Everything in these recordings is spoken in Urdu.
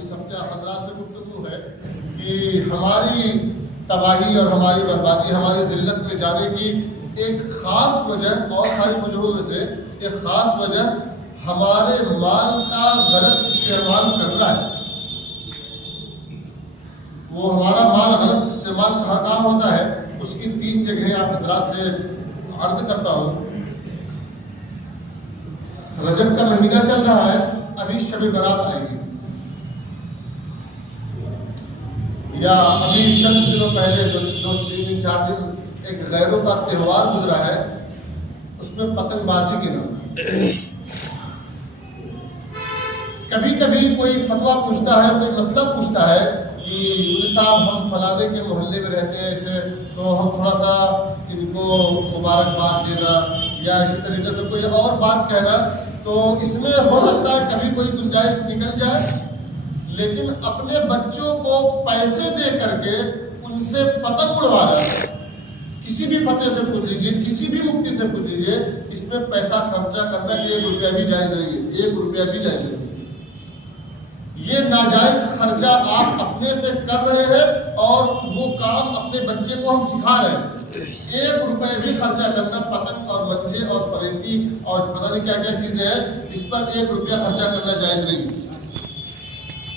اس ہفتے حضرات سے گفتگو ہے کہ ہماری تباہی اور ہماری بربادی، ہماری ذلت میں جانے کی ایک خاص وجہ، اور ساری وجوہوں میں سے ایک خاص وجہ ہمارے مال کا غلط استعمال کرنا ہے۔ وہ ہمارا مال غلط استعمال کہاں کہاں ہوتا ہے، اس کی 3 جگہیں آپ حضرات سے عرض کرتا ہوں۔ رجب کا مہینہ چل رہا ہے، ابھی شب برات آئے گی، یا ابھی چند دنوں پہلے 2-3 دن 4 دن ایک غیروں کا تہوار گزرا ہے، اس میں پتنگ بازی کے نام۔ کبھی کبھی کوئی فتویٰ پوچھتا ہے، کوئی مسئلہ پوچھتا ہے کہ مولوی صاحب ہم فلانے کے محلے میں رہتے ہیں اسے، تو ہم تھوڑا سا ان کو مبارکباد دینا یا اسی طریقے سے کوئی اور بات کہنا، تو اس میں ہو سکتا ہے کبھی کوئی گنجائش نکل جائے، لیکن اپنے بچوں کو پیسے دے کر کے ان سے پتنگ اڑوانا، کسی بھی فتح سے پوچھ لیجیے، کسی بھی مفتی سے پوچھ لیجیے، اس میں پیسہ خرچہ کرنا کہ 1 روپیہ بھی جائز نہیں ہے، 1 روپیہ بھی جائز نہیں ہے۔ یہ ناجائز خرچہ آپ اپنے سے کر رہے ہیں اور وہ کام اپنے بچے کو ہم سکھا رہے ہیں۔ 1 روپے بھی خرچہ کرنا پتنگ اور بچے اور پریتی اور پتہ نہیں کیا کیا چیزیں ہیں، اس پر 1 روپیہ خرچہ کرنا جائز نہیں۔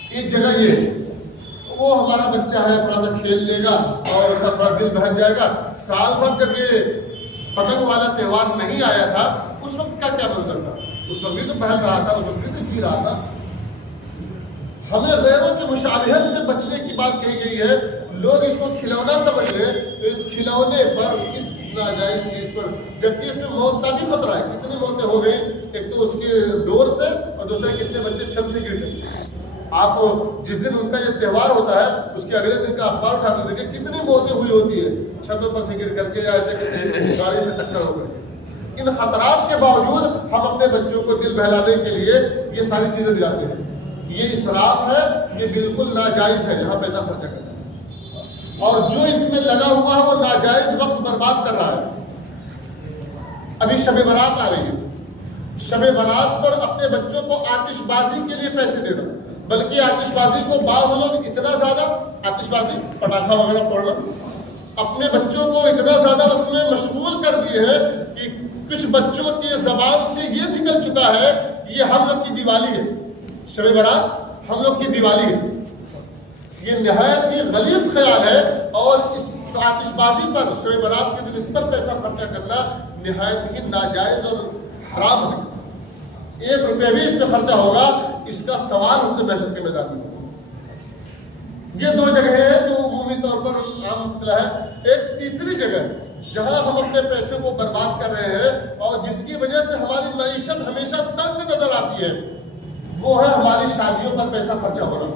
ایک جگہ یہ وہ ہمارا بچہ ہے، تھوڑا سا کھیل لے گا اور اس کا تھوڑا دل بہل جائے گا۔ سال بھر جب یہ پتنگ والا تہوار نہیں آیا تھا، اس وقت کا کیا منظر تھا؟ اس وقت بھی تو بہل رہا تھا، اس وقت بھی تو جی رہا تھا۔ ہمیں غیروں کی مشابہت سے بچنے کی بات کہی گئی ہے۔ لوگ اس کو کھلونا سمجھ لیں تو اس کھلونے پر، اس ناجائز چیز پر، جبکہ اس میں موت کا بھی خطرہ ہے۔ کتنی موتیں ہو گئی، ایک تو اس کے ڈور سے اور دوسرا کتنے بچے چھت سے گر گئے۔ آپ جس دن ان کا یہ تہوار ہوتا ہے اس کے اگلے دن کا اخبار اٹھا کر دیکھیں کتنی موتیں ہوئی ہوتی ہیں، چھتوں پر سے گر کر کے یا ایسے کسی گاڑی سے ٹکر ہو کر کے۔ ان خطرات کے باوجود ہم اپنے بچوں کو دل بہلانے کے لیے یہ ساری چیزیں دلاتے ہیں۔ یہ اسراف ہے، یہ بالکل ناجائز ہے جہاں پیسہ خرچہ کرنا ہے، اور جو اس میں لگا ہوا ہے وہ ناجائز وقت برباد کر رہا ہے۔ ابھی شب برات آ رہی ہے، شب برات پر اپنے بچوں کو آتش بازی کے لیے پیسے دینا، بلکہ آتش بازی کو بعض لوگ اتنا زیادہ، آتش بازی پٹاخہ وغیرہ پھوڑنا، اپنے بچوں کو اتنا زیادہ اس میں مشغول کر دیے ہیں کہ کچھ بچوں کی زبان سے یہ نکل چکا ہے یہ ہم لوگ کی دیوالی ہے، شب برات ہم لوگ کی دیوالی ہے۔ یہ نہایت ہی غلیظ خیال ہے، اور اس آتش بازی پر شب برات کے دن اس پر پیسہ خرچہ کرنا نہایت ہی ناجائز اور حرام ہے۔ 1 روپیہ بھی اس پہ خرچہ ہوگا، اس کا سوال ہم سے محشر کے میدان میں۔ یہ 2 جگہیں ہیں جو عمومی طور پر عام مطلع ہے۔ ایک تیسری جگہ جہاں ہم اپنے پیسے کو برباد کر رہے ہیں اور جس کی وجہ سے ہماری معیشت ہمیشہ تنگ نظر آتی ہے، وہ ہے ہماری شادیوں پر پیسہ خرچہ ہونا۔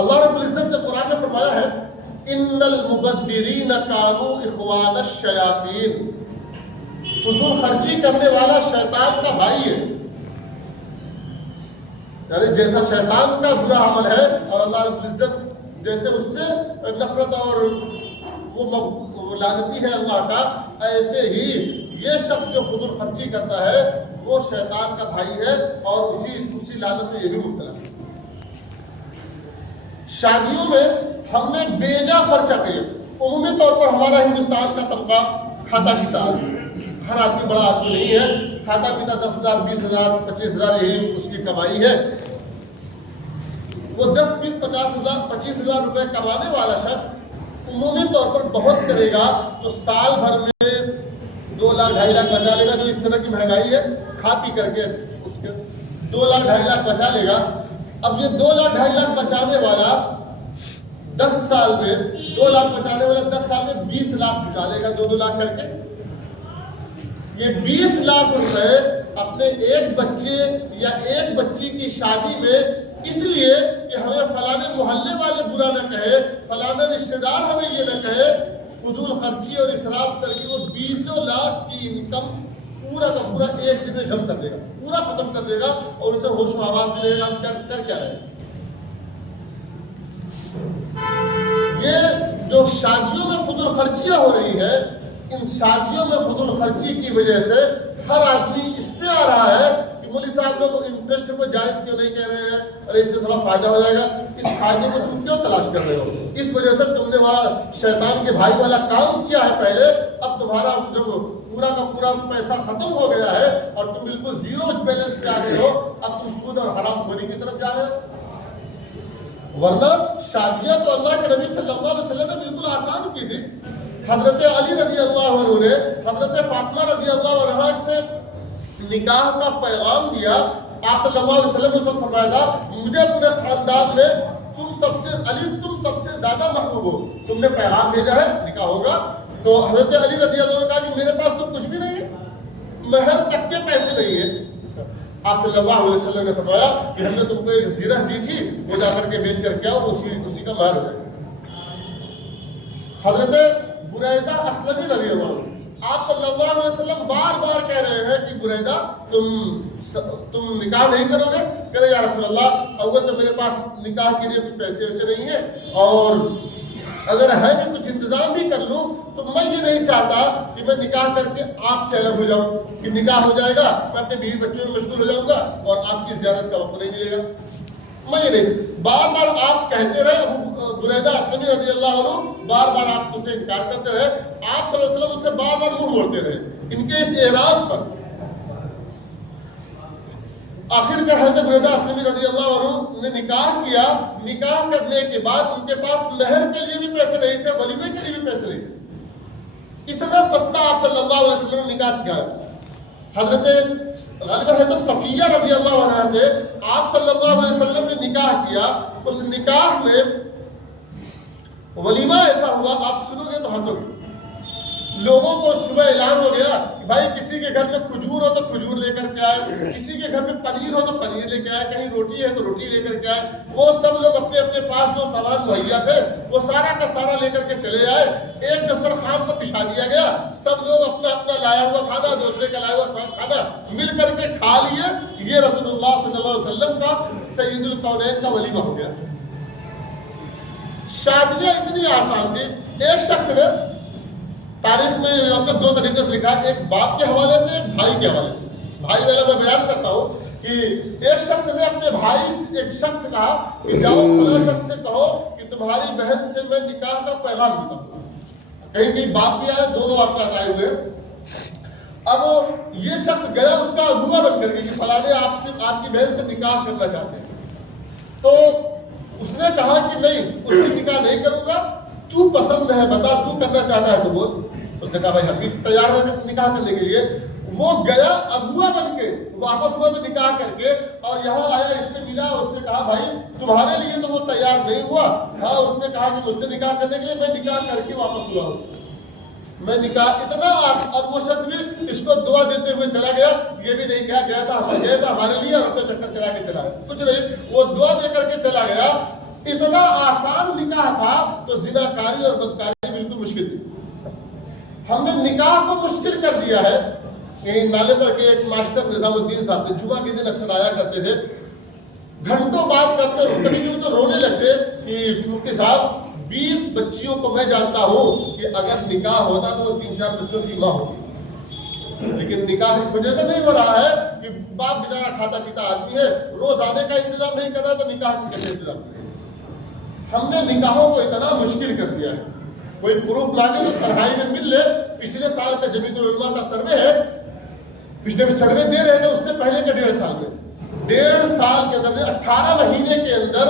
اللہ رب العزت نے قرآن میں فرمایا ہے ان المبذرین کانوا اخوان الشیاطین، فضول خرچی کرنے والا شیطان کا بھائی ہے۔ یعنی جیسا شیطان کا برا عمل ہے اور اللہ رب العزت جیسے اس سے نفرت اور وہ لعنتی ہے اللہ کا، ایسے ہی یہ شخص جو فضول خرچی کرتا ہے وہ شیطان کا بھائی ہے اور اسی لعنت میں یہ بھی مبتلا ہے۔ شادیوں میں ہم نے بیجا خرچہ کیا۔ عمومی طور پر ہمارا ہندوستان کا طبقہ کھاتا پیتا ہے، ہر آدمی بڑا آدمی نہیں ہے، کھاتا پیتا 10,000 20,000 25,000 یہی اس کی کمائی ہے۔ وہ 10 20 50,000 25,000 روپے کمانے والا شخص عمومی طور پر بہت کرے گا تو سال بھر میں 2 لاکھ 2.5 لاکھ بچا لے گا۔ جو اس طرح کی مہنگائی ہے، کھا پی کر کے اس کے 2 لاکھ 2.5 لاکھ بچا لے گا۔ اب یہ 2 لاکھ 2.5 لاکھ بچانے والا 10 سال میں 2 لاکھ بچانے والا 10 سال میں 20 لاکھ جٹا لے گا، 2 لاکھ کر کے۔ یہ 20 لاکھ روپے اپنے ایک بچے یا ایک بچی کی شادی میں اس لیے کہ ہمیں فلانے محلے والے برا نہ کہے، فلانا رشتے دار ہمیں یہ نہ کہے، فضول خرچی اور اسراف کر کے وہ 20 لاکھ کی انکم پورا کا پورا ایک دن میں جم کر دے گا، پورا ختم کر دے گا، اور اسے ہوش و حواس میں رہے گا کر کیا رہے۔ یہ جو شادیوں میں فضول خرچیاں ہو رہی ہے، ان شادیوں میں فضول خرچی کی وجہ سے ہر آدمی اس پہ آ رہا ہے کہ مولوی صاحب لوگ انٹرسٹ کو جائز کیوں نہیں کہہ رہے ہیں؟ ارے اس سے تھوڑا فائدہ ہو جائے گا. اس فائدے کو تم کیوں تلاش کر رہے ہو؟ اس وجہ سے تم نے وہاں شیطان کے بھائی والا کام کیا ہے پہلے. اب تمہارا جب پورا کا پورا پیسہ ختم ہو گیا ہے اور تم بالکل زیرو بیلنس پہ آ گئے ہو, اب تم سود اور حرام خوری کی طرف جا رہے ہو. ورنہ شادیاں تو اللہ کے نبی صلی اللہ علیہ وسلم نے بالکل آسان کی تھی. حضرت علی رضی اللہ عنہ نے حضرت فاطمہ رضی اللہ عنہا سے نکاح کا پیغام دیا. آپ صلی اللہ علیہ وسلم نے اس وقت فرمایا تھا, مجھے پورے خاندان میں تم سب سے زیادہ محبوب ہو, تم نے پیغام بھیجا ہے, نکاح ہوگا. تو حضرت علی رضی اللہ عنہ نے کہا کہ میرے پاس تو کچھ بھی نہیں ہے, مہر تک کے پیسے نہیں ہیں. آپ صلی اللہ علیہ وسلم نے فرمایا کہ ہم نے تم کو ایک زیرہ دی تھی, وہ جا کر کے بیچ کر کے آؤ, اسی کا مہر ہے. حضرت بریدہ اسلمی رضی اللہ عنہ, آپ صلی اللہ علیہ وسلم بار بار کہہ رہے ہیں کہ بریدہ تم نکاح نہیں کرو گے؟ کہہ رہے یا رسول اللہ, اول تو میرے پاس نکاح کے لیے کچھ پیسے ویسے نہیں ہیں, اور اگر ہے کہ کچھ انتظام بھی کر لوں تو میں یہ نہیں چاہتا کہ میں نکاح کر کے آپ سے الگ ہو جاؤں, کہ نکاح ہو جائے گا میں اپنے بیوی بچوں میں مشغول ہو جاؤں گا اور آپ کی زیارت کا وقت نہیں ملے گا. میں یہ نہیں, بار بار آپ کہتے رہے. ابو بریدہ اسلمی رضی اللہ عنہ بار بار آپ سے انکار کرتے رہے. آپ صلی اللہ علیہ وسلم اس سے بار بار منہ موڑتے رہے ان کے اس اعراض پر. آخر کار حضرت بریدہ اسلمی رضی اللہ عنہ نے نکاح کیا. نکاح کرنے کے بعد ان کے پاس مہر کے لیے بھی پیسے نہیں تھے, ولیمے کے لیے بھی پیسے نہیں تھے. اتنا سستا آپ صلی اللہ علیہ وسلم نے نکاح سکھایا. حضرت غالباً حضرت صفیہ رضی اللہ عنہ سے آپ صلی اللہ علیہ وسلم نے نکاح کیا. اس نکاح میں ولیمہ ایسا ہوا, آپ سنو گے تو ہنسو گے. لوگوں کو صبح اعلان ہو گیا کہ بھائی کسی کے گھر میں کھجور ہو تو کھجور لے کر کے آئے, کسی کے گھر میں پنیر ہو تو پنیر لے کے آئے, کہیں روٹی ہے تو روٹی لے کر کے آئے. وہ سب لوگ اپنے اپنے پاس جو سامان مہیا تھے وہ سارا کا سارا لے کر کے چلے آئے. ایک دسترخوان پر بچھا دیا گیا, سب لوگ اپنا اپنا لایا ہوا کھانا, دوسرے کا لایا ہوا کھانا مل کر کے کھا لیے. یہ رسول اللہ صلی اللہ علیہ وسلم کا سید الکونین کا ولیمہ ہو گیا. شادیاں اتنی آسان تھی. ایک شخص نے تاریخ میں آپ نے دو طریقے سے لکھا, ایک باپ کے حوالے سے, ایک بھائی کے حوالے سے. بھائی والا میں بیان کرتا ہوں کہ ایک شخص نے اپنے بھائی سے, ایک شخص سے کہا کہ جاؤ فلاں شخص سے کہو کہ تمہاری بہن سے میں نکاح کا پیغام دیتا ہوں. کہیں کہیں باپ بھی آئے, دونوں آپ کے آئے ہوئے. اب یہ شخص گیا اس کا اگوا بن کر کے کہ فلانے آپ کی بہن سے نکاح کرنا چاہتے ہیں. تو اس نے کہا کہ نہیں, اس سے نکاح نہیں کروں گا, تو پسند ہے بتا, تو کرنا چاہتا ہے تو بول. اس نے کہا بھائی ہم بھی تیار ہیں نکاح کرنے کے لیے. وہ گیا اگوا بن کے, واپس ہوا تو نکاح کر کے, اور یہاں آیا, اس سے ملا, اس نے کہا بھائی تمہارے لیے تو وہ تیار نہیں ہوا. ہاں اس نے کہا کہ مجھ سے نکاح کرنے کے لیے میں نکاح کر کے واپس ہوا ہوں. میں نکاح اتنا, اور وہ شخص بھی اس کو دعا دیتے ہوئے چلا گیا. یہ بھی نہیں کہا گیا تھا ہمارے لیے اور اپنے چکر چلا کے چلا, کچھ نہیں, وہ دعا دے کر کے چلا گیا. اتنا آسان نکاح تھا تو زناکاری اور بدکاری بالکل مشکل تھی. ہم نے نکاح کو مشکل کر دیا ہے. یہیں نالے پر کے ایک ماسٹر نظام الدین صاحب تھے, جمعہ کے دن اکثر آیا کرتے تھے. گھنٹوں بات کرتے, کبھی کبھی تو رونے لگتے کہ مفتی صاحب 20 بچیوں کو میں جانتا ہوں کہ اگر نکاح ہوتا تو وہ 3-4 بچوں کی ماں ہوتی, لیکن نکاح اس وجہ سے نہیں ہو رہا ہے کہ باپ بیچارہ کھاتا پیتا آدمی ہے, روز آنے کا انتظام نہیں کر رہا تو نکاح کی کیسے انتظام کرے. ہم نے نکاحوں کو اتنا مشکل کر دیا ہے. کوئی پروف مانگے تو تنہائی میں مل لے. پچھلے سال کا جمیعت العلماء کا سروے ہے, پچھلے سروے دے رہے تھے, اس سے پہلے کے 1.5 سال میں, 1.5 سال کے اندر 18 مہینے کے اندر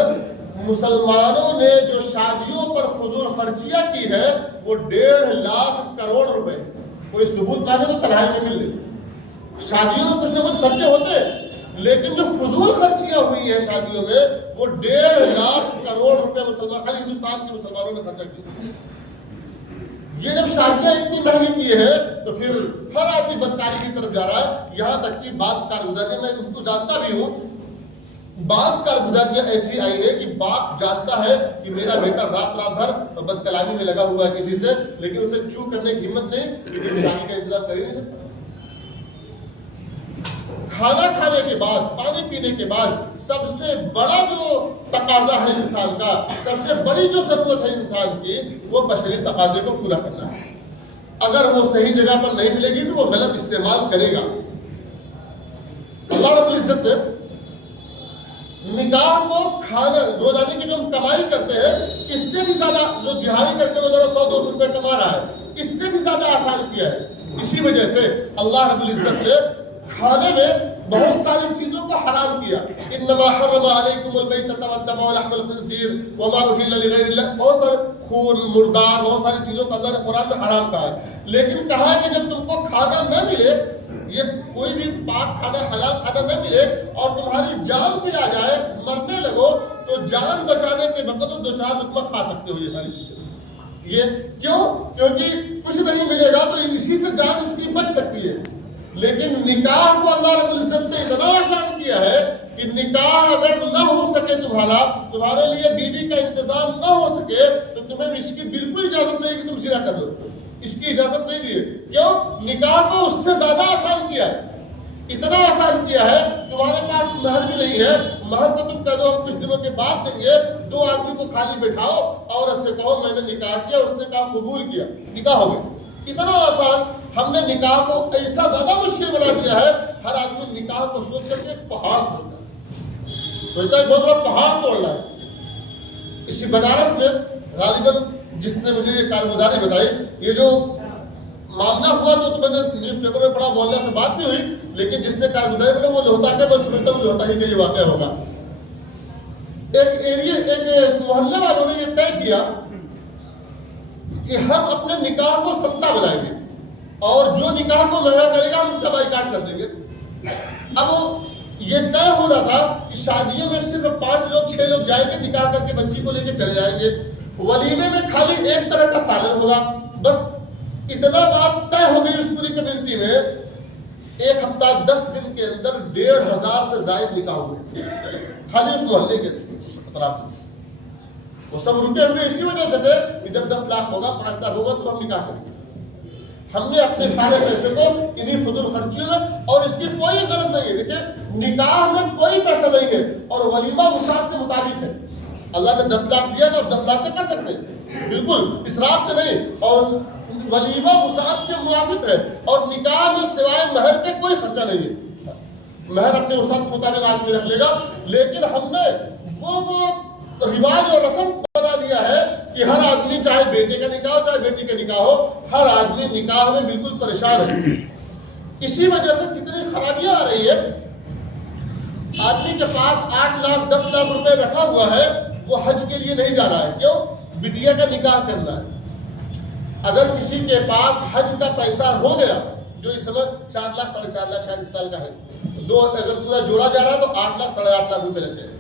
مسلمانوں نے جو شادیوں پر فضول خرچیاں کی ہے وہ 1.5 لاکھ کروڑ روپے. کوئی ثبوت مانگے تو تنہائی میں مل لے. شادیوں میں کچھ نہ کچھ خرچے ہوتے, لیکن جو فضول خرچیاں ہوئی ہیں شادیوں میں وہ 1.5 لاکھ کروڑ روپے مسلمان, خالی ہندوستان کے مسلمانوں نے خرچہ کیا. یہ جب شادیاں اتنی مہنگی کی ہے تو پھر ہر آدمی بدکاری کی طرف جا رہا ہے. یہاں تک کہ بعض کارگزاریاں, میں ان کو جانتا بھی ہوں, بعض کارگزاریاں ایسی آئی ہیں کہ باپ جانتا ہے کہ میرا بیٹا رات بھر بد کلامی میں لگا ہوا ہے کسی سے, لیکن اسے چو کرنے کی ہمت نہیں, لیکن شادی کا انتظام کر ہی نہیں سکتا. کھانا کھانے کے بعد, پانی پینے کے بعد سب سے بڑا جو تقاضا ہے انسان کا, سب سے بڑی جو ضرورت ہے انسان کی, وہ بشری تقاضے کو پورا کرنا ہے. اگر وہ صحیح جگہ پر نہیں ملے گی تو وہ غلط استعمال کرے گا. اللہ رب العزت نے نکاح کو کھانا روزانے کی جو ہم کمائی کرتے ہیں اس سے بھی زیادہ، جو دہاڑی کر کے روزانہ 100-200 روپے کما رہا ہے، اس سے بھی زیادہ آسان کیا ہے. اسی وجہ سے اللہ رب العزت نے کھانے میں بہت ساری چیزوں کو حرام کیا. انما حرم علیکم المیتۃ والدم ولحم الخنزیر وما اہل لغیر اللہ. بہت سارے خون، مردار، بہت ساری چیزوں کو اللہ نے قرآن میں حرام کہا ہے. لیکن کہا کہ جب تم کو کھانا نہ ملے، یہ کوئی بھی پاک کھانا، حلال کھانا نہ ملے اور تمہاری جان بھی آ جائے، مرنے لگو، تو جان بچانے کے وقت 2-4 لقمہ کھا سکتے ہو. یہ ساری چیزیں یہ کیوں؟ کیونکہ کچھ نہیں ملے گا تو اسی سے جان اس کی بچ سکتی ہے. لیکن نکاح کو اللہ رب العزت نے اتنا آسان کیا ہے کہ نکاح اگر نہ ہو سکے تمہارے لیے بیوی کا انتظام نہ ہو سکے تو تمہیں اس کی بالکل اجازت نہیں کہ تم زنا کر لو. اس کی اجازت نہیں دی ہے. کیوں؟ نکاح کو اس سے زیادہ آسان کیا ہے. اتنا آسان کیا ہے، تمہارے پاس مہر بھی نہیں ہے، مہر کو تم کہہ دو ہم کچھ دنوں کے بعد دیں گے. 2 آدمی کو خالی بٹھاؤ اور اس سے کہو میں نے نکاح کیا، اس نے کہا قبول کیا، نکاح ہو گیا. اتنا آسان. ہم نے نکاح کو ایسا زیادہ مشکل بنا دیا ہے، ہر آدمی نکاح کو سوچ کر کے پہاڑ سوچتا ہے بہت بڑا پہاڑ توڑنا ہے. اسی بنارس میں غالباً جس نے مجھے یہ کارگزاری بتائی، یہ جو معاملہ ہوا تو میں نے نیوز پیپر میں پڑھا، محلہ سے بات بھی ہوئی، لیکن جس نے کارگزاری بتائی وہ لوہتا ہے، میں سمجھتا ہوں لوہتا ہی کا یہ واقعہ ہوگا. ایک محلے والوں نے یہ طے کیا کہ ہم اپنے نکاح کو سستا بنائیں گے اور جو نکاح کو مہنگا کرے گا ہم اس کا بائیکاٹ کر دیں گے. اب یہ طے ہو رہا تھا کہ شادیوں میں صرف 5 لوگ 6 لوگ جائیں گے، نکاح کر کے بچی کو لے کے چلے جائیں گے. ولیمے میں خالی ایک طرح کا سالن ہوگا. بس اتنا بات طے ہو گئی اس پوری کمیونٹی میں. 1 ہفتہ 10 دن کے اندر 1,500 سے زائد نکاح ہوئے خالی اس محلے کے اطراف میں. وہ سب رکے ہوئے اسی وجہ سے تھے کہ جب 10 لاکھ ہوگا 5 لاکھ ہوگا تو ہم نکاح کریں گے. ہم نے اپنے سارے پیسے کو انہیں فضول خرچیوں میں، اور اس کی کوئی غرض نہیں ہے. دیکھیں نکاح میں کوئی پیسہ نہیں ہے اور ولیمہ وسعت کے مطابق ہے. اللہ نے 10 لاکھ دیا تو اب 10 لاکھ تک کر سکتے ہیں، بالکل اسراف سے نہیں. اور ولیمہ وسعت کے موافق ہے اور نکاح میں سوائے مہر کے کوئی خرچہ نہیں ہے. مہر اپنے وسعت کے مطابق آدمی رکھ لے گا. لیکن ہم نے وہ رواج اور رسم بنا لیا ہے کہ ہر آدمی چاہے بیٹے کا نکاح ہو چاہے بیٹی کا نکاح ہو، ہر آدمی نکاح میں بالکل پریشان ہے. اسی وجہ سے کتنی خرابیاں آ رہی ہے. آدمی کے پاس 8 لاکھ 10 لاکھ روپے رکھا ہوا ہے، وہ حج کے لیے نہیں جا رہا ہے. کیوں؟ بٹیا کا نکاح کرنا ہے. اگر کسی کے پاس حج کا پیسہ ہو گیا، جو اس سمجھ 4 لاکھ 4.5 لاکھ شاید اس سال کا ہے، اگر پورا جوڑا جا رہا ہے تو 8 لاکھ 8.5 لاکھ روپے لگتے ہیں.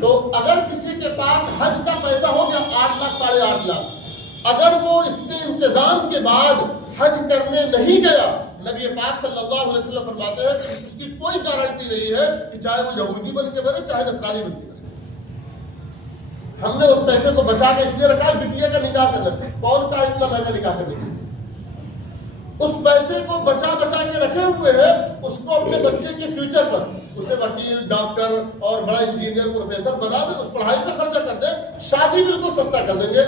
تو اگر کسی کے پاس حج کا پیسہ ہو گیا 8 لاکھ 8.5 لاکھ، اگر وہ اتنے انتظام کے بعد حج کرنے نہیں گیا، نبی پاک صلی اللہ علیہ وسلم فرماتے ہیں کہ اس کی کوئی گارنٹی نہیں ہے کہ چاہے وہ یہودی بن کے بنے چاہے نصرانی بن کے بنے. ہم نے اس پیسے کو بچا کے اس لیے رکھا بٹیا کا نکاح کرنا. کون کا اتنا مہنگا نکاح کرنے کے لیے اس پیسے کو بچا کے رکھے ہوئے ہیں، اس کو اپنے بچے کے فیوچر پر اسے وکیل، ڈاکٹر اور بڑا انجینئر، پروفیسر بنا دیں، اس پڑھائی پہ خرچہ کر دیں، شادی بالکل سستا کر دیں گے.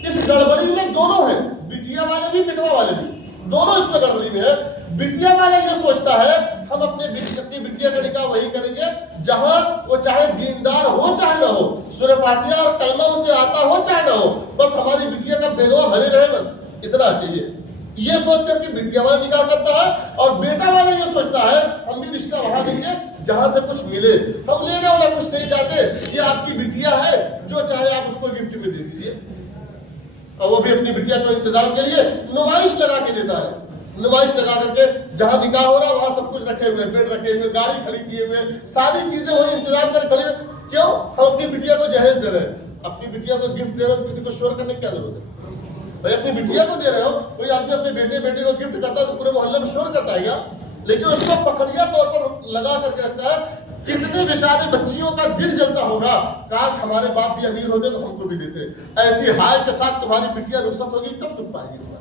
اس گڑبڑی میں دونوں ہیں، بٹیا والے بھی بٹوا والے بھی، دونوں اس میں گڑبڑی میں ہے. بٹیا والے یہ سوچتا ہے ہم اپنی بٹیا کا نکاح وہی کریں گے جہاں وہ چاہے دیندار ہو چاہے نہ ہو، سورہ فاتحہ اور کلمہ اسے آتا ہو چاہے نہ ہو، بس ہماری بٹیا کا بیلوا بھری رہے، بس اتنا چاہیے. یہ سوچ کر کے بٹیا والا نکاح کرتا ہے. اور بیٹا والا یہ سوچتا ہے ہم بھی رشتہ وہاں دیں گے جہاں سے کچھ ملے، ہم لینا والا کچھ نہیں چاہتے. یہ آپ کی بٹیا ہے، جو چاہے آپ اس کو گفٹ میں دے دیجیے. اور وہ بھی اپنی بٹیا کو انتظام کے لیے نمائش لگا کے دیتا ہے. نمائش لگا کر کے جہاں نکاح ہو رہا ہے وہاں سب کچھ رکھے ہوئے، بیڈ رکھے ہوئے، گاڑی کھڑی کیے ہوئے، ساری چیزیں وہی انتظام کر کھڑی. کیوں؟ ہم اپنی بٹیا کو جہیز دے رہے ہیں، اپنی بٹیا کو گفٹ دے رہے ہیں، کسی کو شور کرنے کی کیا ضرورت ہے؟ بھائی اپنی بٹیا کو دے رہے ہو، کوئی آدمی اپنے بیٹے کو گفٹ کرتا ہے تو پورے محلے میں شور کرتا ہے کیا؟ لیکن اس کو فخریہ طور پر لگا کر کے رکھتا ہے. کتنے بیچارے بچیوں کا دل جلتا ہوگا، کاش ہمارے باپ بھی امیر ہوتے تو ہم کو بھی دیتے. ایسی ہائے کے ساتھ تمہاری بٹیا رخصت ہوگی، کب سن پائے گی تمہاری؟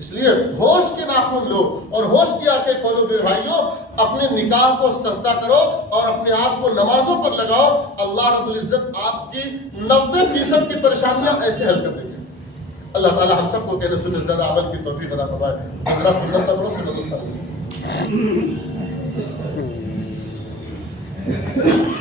اس لیے ہوش کے ناخن لو اور ہوش کی آنکھیں کھولو میرے بھائیوں. اپنے نکاح کو سستا کرو اور اپنے آپ کو نمازوں پر لگاؤ. اللہ رب العزت آپ کی 90% کی پریشانیاں ایسے حل کر دیں گے. اللہ تعالی ہم سب کو کہنے سننے زیادہ عمل کی توفیق عطا فرمائے. ذرا سنت کا بڑا سنت اس کا ہیں.